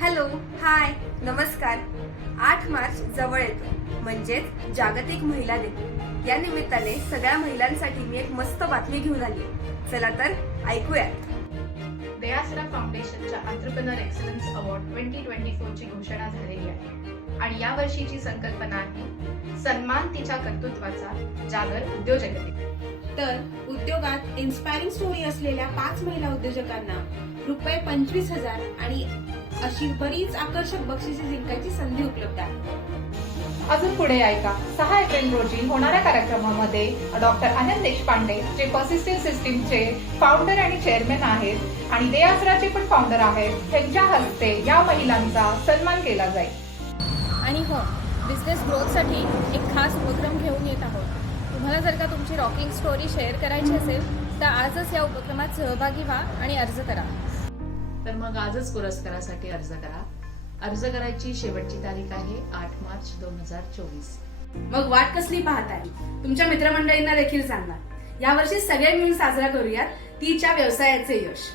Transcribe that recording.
Hello hi नमस्कार. आठ मार्च जवळ येतो. म्हणजेच जागतिक महिला दिन. या निमित्ताने सगळ्या महिलांसाठी मी एक मस्त बातमी घेऊन आली. चला तर ऐकूयात. दयासरा फाउंडेशनच्या entrepreneur excellence award twenty twenty four ची घोषणा झालेली आहे. आणि या वर्षीची संकल्पना आहे सन्मान तिच्या कर्तृत्वाचा जागर उद्योजकते. तर उद्योगात इन्स्पायरिंग स्टोरी असलेल्या पाच महिला उद्योजकांना रुपये पंचवीस हजार आणि अशी बरीच आकर्षक बक्षिसे जिंकायची संधी उपलब्ध आहे. अजून पुढे ऐका. सहा एप्रिल रोजी होणाऱ्या कार्यक्रमामध्ये डॉक्टर आनंद देशपांडे जे पर्सिस्टिव्ह सिस्टीमचे फाउंडर आणि चेअरमॅन आहेत आणि देआसराचे पण फाउंडर आहेत त्यांच्या हस्ते या महिलांचा सन्मान केला जाईल. आणि हो बिझनेस ग्रोथसाठी एक खास उपक्रम घेऊन येत आहोत. तुम्हाला जर का तुमची रॉकिंग स्टोरी शेअर करायची असेल तर आजच या उपक्रमात सहभागी व्हा आणि अर्ज करा. तर मग आजच पुरस्कारासाठी अर्ज करा. अर्ज करायची शेवटची तारीख आहे आठ मार्च दोन हजार चोवीस. मग वाट कसली पाहताय तुमच्या मित्रमंडळींना देखील सांगा. यावर्षी सगळे मिळून साजरा करूयात तिच्या व्यवसायाचे यश.